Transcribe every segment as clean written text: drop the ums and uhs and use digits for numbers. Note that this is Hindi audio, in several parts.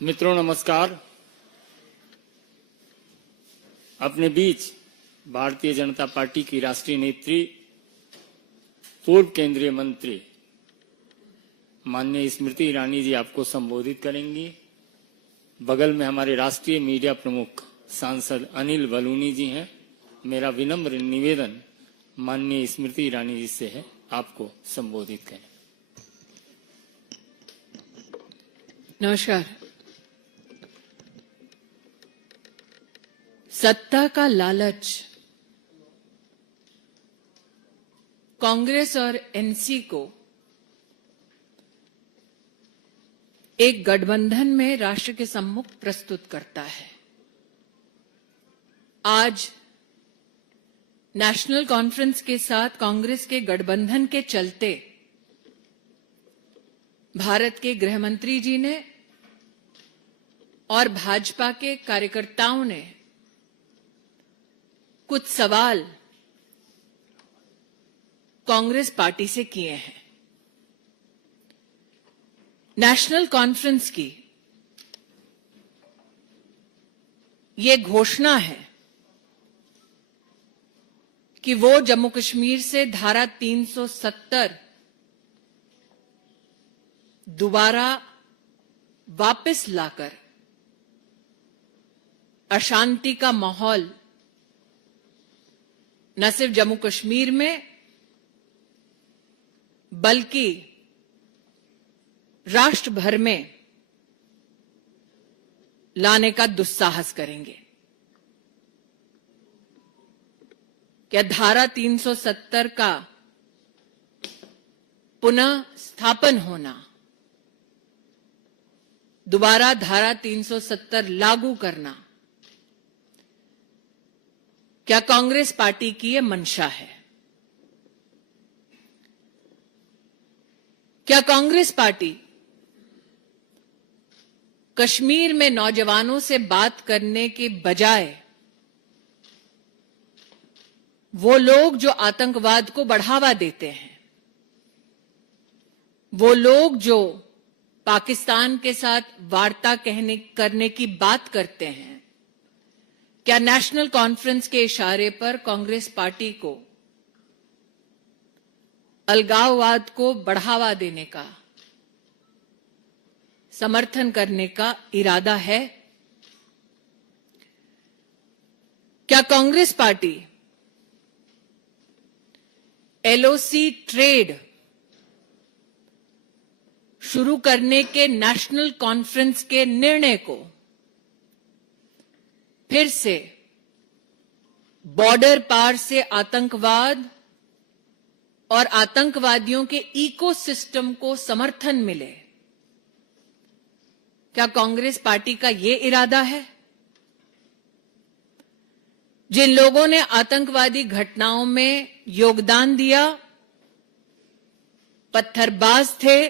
मित्रों नमस्कार। अपने बीच भारतीय जनता पार्टी की राष्ट्रीय नेत्री, पूर्व केंद्रीय मंत्री माननीय स्मृति ईरानी जी आपको संबोधित करेंगी। बगल में हमारे राष्ट्रीय मीडिया प्रमुख सांसद अनिल बलूनी जी हैं। मेरा विनम्र निवेदन माननीय स्मृति ईरानी जी से है, आपको संबोधित करें। नमस्कार। सत्ता का लालच कांग्रेस और एनसी को एक गठबंधन में राष्ट्र के सम्मुख प्रस्तुत करता है। आज नेशनल कॉन्फ्रेंस के साथ कांग्रेस के गठबंधन के चलते भारत के गृह मंत्री जी ने और भाजपा के कार्यकर्ताओं ने कुछ सवाल कांग्रेस पार्टी से किए हैं। नेशनल कॉन्फ्रेंस की ये घोषणा है कि वो जम्मू कश्मीर से धारा 370 दोबारा वापस लाकर अशांति का माहौल न सिर्फ जम्मू कश्मीर में बल्कि राष्ट्र भर में लाने का दुस्साहस करेंगे। क्या धारा 370 का पुनः स्थापन होना, दोबारा धारा 370 लागू करना, क्या कांग्रेस पार्टी की यह मंशा है? क्या कांग्रेस पार्टी कश्मीर में नौजवानों से बात करने के बजाय वो लोग जो आतंकवाद को बढ़ावा देते हैं, वो लोग जो पाकिस्तान के साथ वार्ता करने की बात करते हैं, क्या नेशनल कॉन्फ्रेंस के इशारे पर कांग्रेस पार्टी को अलगाववाद को बढ़ावा देने का, समर्थन करने का इरादा है? क्या कांग्रेस पार्टी एलओसी ट्रेड शुरू करने के नेशनल कॉन्फ्रेंस के निर्णय को फिर से बॉर्डर पार से आतंकवाद और आतंकवादियों के इकोसिस्टम को समर्थन मिले, क्या कांग्रेस पार्टी का यह इरादा है? जिन लोगों ने आतंकवादी घटनाओं में योगदान दिया, पत्थरबाज थे,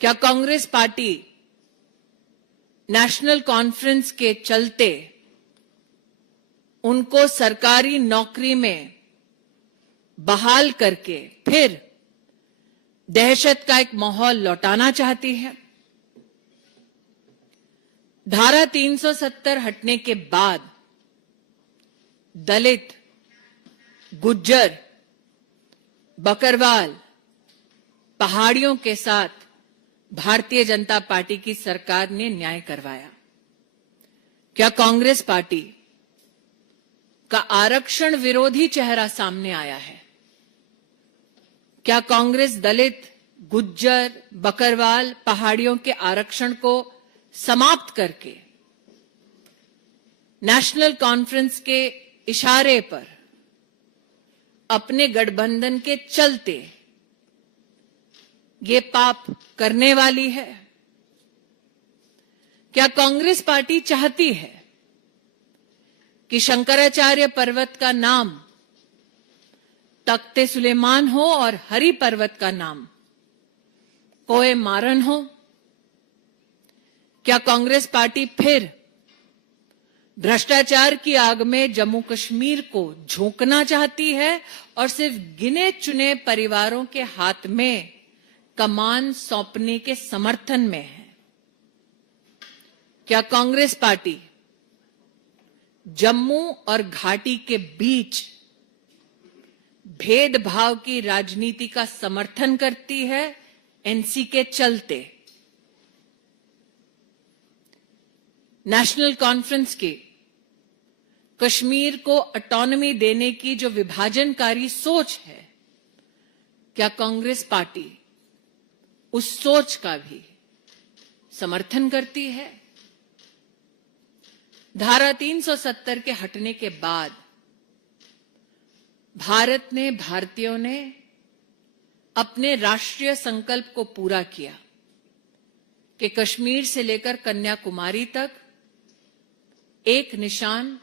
क्या कांग्रेस पार्टी नेशनल कॉन्फ्रेंस के चलते उनको सरकारी नौकरी में बहाल करके फिर दहशत का एक माहौल लौटाना चाहती है? धारा 370 हटने के बाद दलित, गुज्जर, बकरवाल, पहाड़ियों के साथ भारतीय जनता पार्टी की सरकार ने न्याय करवाया। क्या कांग्रेस पार्टी का आरक्षण विरोधी चेहरा सामने आया है? क्या कांग्रेस दलित, गुज्जर, बकरवाल, पहाड़ियों के आरक्षण को समाप्त करके नेशनल कॉन्फ्रेंस के इशारे पर अपने गठबंधन के चलते ये पाप करने वाली है? क्या कांग्रेस पार्टी चाहती है कि शंकराचार्य पर्वत का नाम तख्ते सुलेमान हो और हरि पर्वत का नाम कोए मारन हो? क्या कांग्रेस पार्टी फिर भ्रष्टाचार की आग में जम्मू कश्मीर को झोंकना चाहती है और सिर्फ गिने चुने परिवारों के हाथ में कमान सौंपने के समर्थन में है? क्या कांग्रेस पार्टी जम्मू और घाटी के बीच भेदभाव की राजनीति का समर्थन करती है एनसी के चलते? नेशनल कॉन्फ्रेंस की कश्मीर को ऑटोनॉमी देने की जो विभाजनकारी सोच है, क्या कांग्रेस पार्टी उस सोच का भी समर्थन करती है? धारा 370 के हटने के बाद भारत ने, भारतीयों ने अपने राष्ट्रीय संकल्प को पूरा किया कि कश्मीर से लेकर कन्याकुमारी तक एक निशान,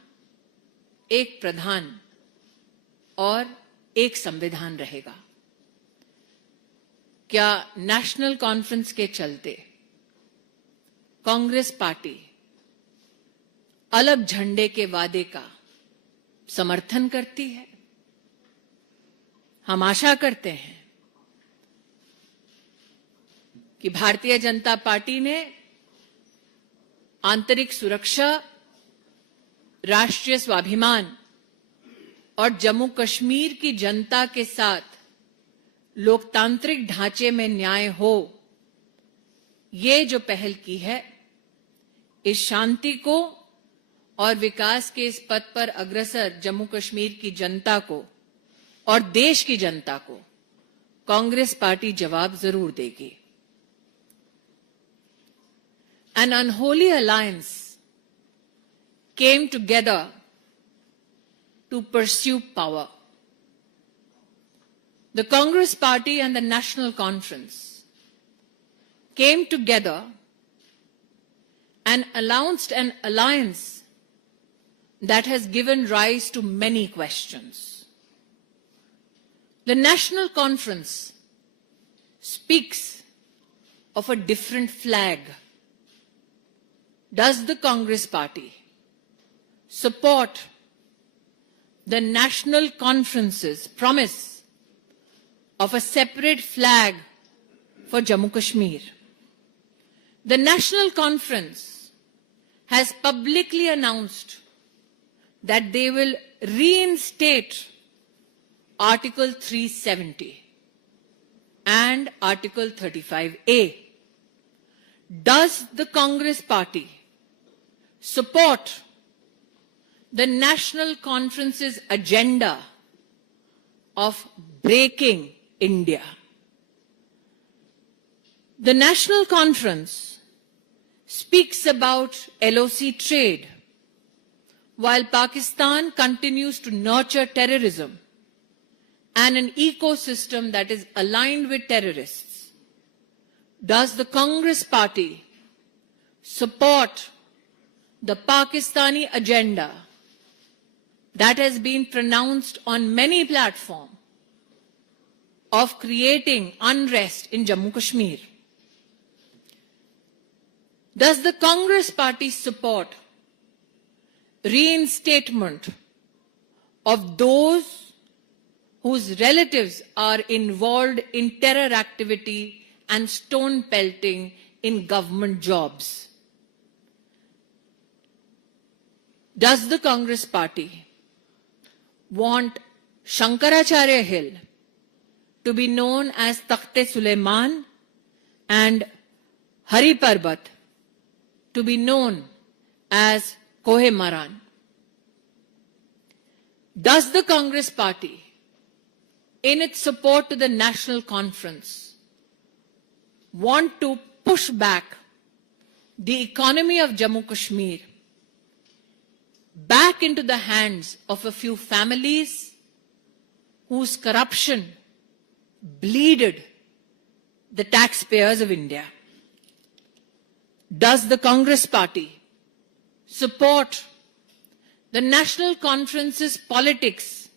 एक प्रधान और एक संविधान रहेगा। क्या नेशनल कॉन्फ्रेंस के चलते कांग्रेस पार्टी अलग झंडे के वादे का समर्थन करती है? हम आशा करते हैं कि भारतीय जनता पार्टी ने आंतरिक सुरक्षा, राष्ट्रीय स्वाभिमान और जम्मू कश्मीर की जनता के साथ लोकतांत्रिक ढांचे में न्याय हो, ये जो पहल की है, इस शांति को और विकास के इस पथ पर अग्रसर जम्मू कश्मीर की जनता को और देश की जनता को कांग्रेस पार्टी जवाब जरूर देगी। An unholy alliance came together to pursue power. The Congress Party and the National Conference came together and announced an alliance that has given rise to many questions. The National Conference speaks of a different flag. Does the Congress Party support the National Conference's promise of a separate flag for Jammu Kashmir? The National Conference has publicly announced that they will reinstate Article 370 and Article 35A. Does the Congress Party support the National Conference's agenda of breaking India? The National Conference speaks about LOC trade, while Pakistan continues to nurture terrorism and an ecosystem that is aligned with terrorists. Does the Congress Party support the Pakistani agenda that has been pronounced on many platforms of creating unrest in Jammu Kashmir? Does the Congress Party support reinstatement of those whose relatives are involved in terror activity and stone pelting in government jobs? Does the Congress Party want Shankaracharya Hill to be known as Takhte Suleiman and Hari Parbat to be known as Kohe Maran? Does the Congress Party, in its support to the National Conference, want to push back the economy of Jammu Kashmir back into the hands of a few families whose corruption bleeded the taxpayers of India? Does the Congress Party support the National Conference's politics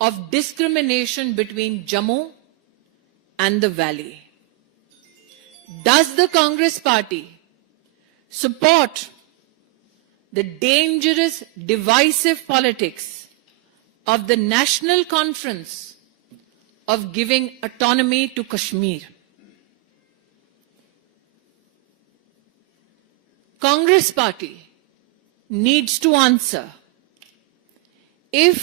of discrimination between Jammu and the Valley? Does the Congress Party support the dangerous, divisive politics of the National Conference of giving autonomy to Kashmir? Congress party needs to answer if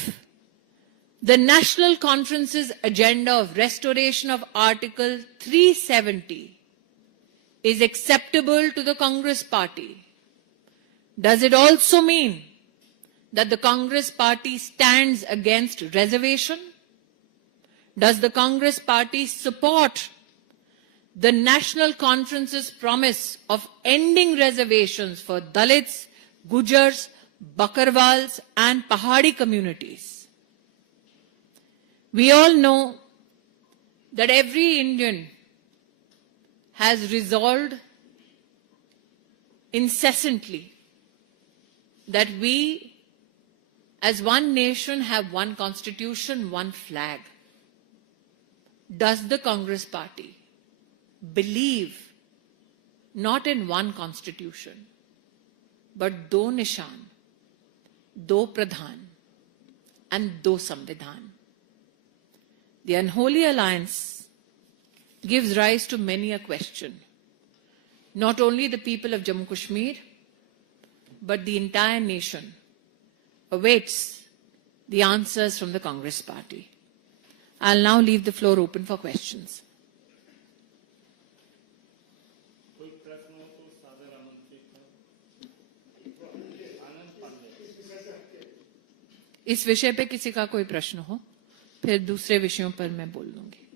the National Conference's agenda of restoration of Article 370 is acceptable to the Congress party. Does it also mean that the Congress party stands against reservation? Does the Congress party support the National Conference's promise of ending reservations for Dalits, Gujars, Bakarwals and Pahadi communities? We all know that every Indian has resolved incessantly that we as one nation have one constitution, one flag. Does the Congress party believe not in one constitution, but do nishan, do pradhan and do samvidhan? The unholy alliance gives rise to many a question. Not only the people of Jammu Kashmir, but the entire nation awaits the answers from the Congress party. I'll now leave the floor open for questions. इस विषय पे किसी का कोई प्रश्न हो, फिर दूसरे विषयों पर मैं बोल दूंगी।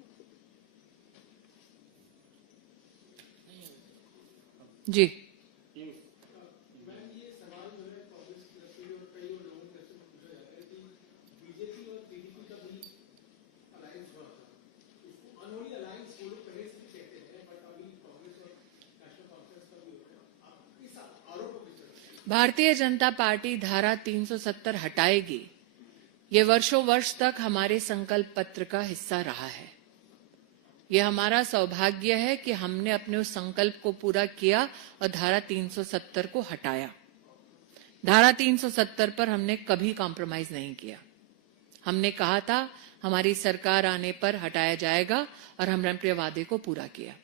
जी, भारतीय जनता पार्टी धारा 370 हटाएगी, ये वर्षों वर्ष तक हमारे संकल्प पत्र का हिस्सा रहा है। यह हमारा सौभाग्य है कि हमने अपने उस संकल्प को पूरा किया और धारा 370 को हटाया। धारा 370 पर हमने कभी कॉम्प्रोमाइज नहीं किया। हमने कहा था हमारी सरकार आने पर हटाया जाएगा और हमने अपने वादे को पूरा किया।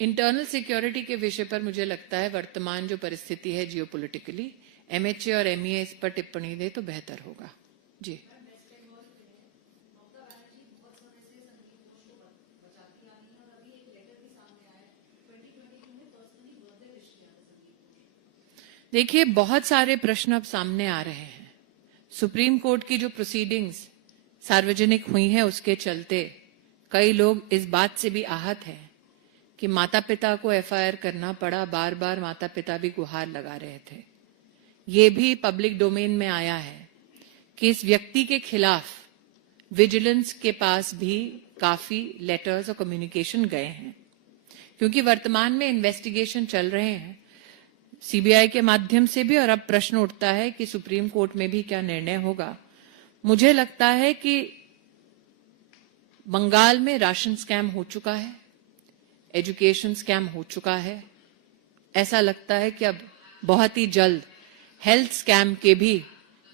इंटरनल सिक्योरिटी के विषय पर मुझे लगता है वर्तमान जो परिस्थिति है जियोपॉलिटिकली, एमएचए और एमईए इस पर टिप्पणी दे तो बेहतर होगा। जी, देखिए बहुत सारे प्रश्न अब सामने आ रहे हैं। सुप्रीम कोर्ट की जो प्रोसीडिंग्स सार्वजनिक हुई हैं उसके चलते कई लोग इस बात से भी आहत हैं कि माता पिता को एफआईआर करना पड़ा, बार बार माता पिता भी गुहार लगा रहे थे। ये भी पब्लिक डोमेन में आया है कि इस व्यक्ति के खिलाफ विजिलेंस के पास भी काफी लेटर्स और कम्युनिकेशन गए हैं, क्योंकि वर्तमान में इन्वेस्टिगेशन चल रहे हैं सीबीआई के माध्यम से भी, और अब प्रश्न उठता है कि सुप्रीम कोर्ट में भी क्या निर्णय होगा। मुझे लगता है कि बंगाल में राशन स्कैम हो चुका है, एजुकेशन स्कैम हो चुका है। ऐसा लगता है कि अब बहुत ही जल्द हेल्थ स्कैम के भी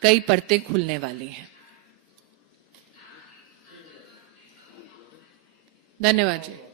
कई परतें खुलने वाली हैं। धन्यवाद जी।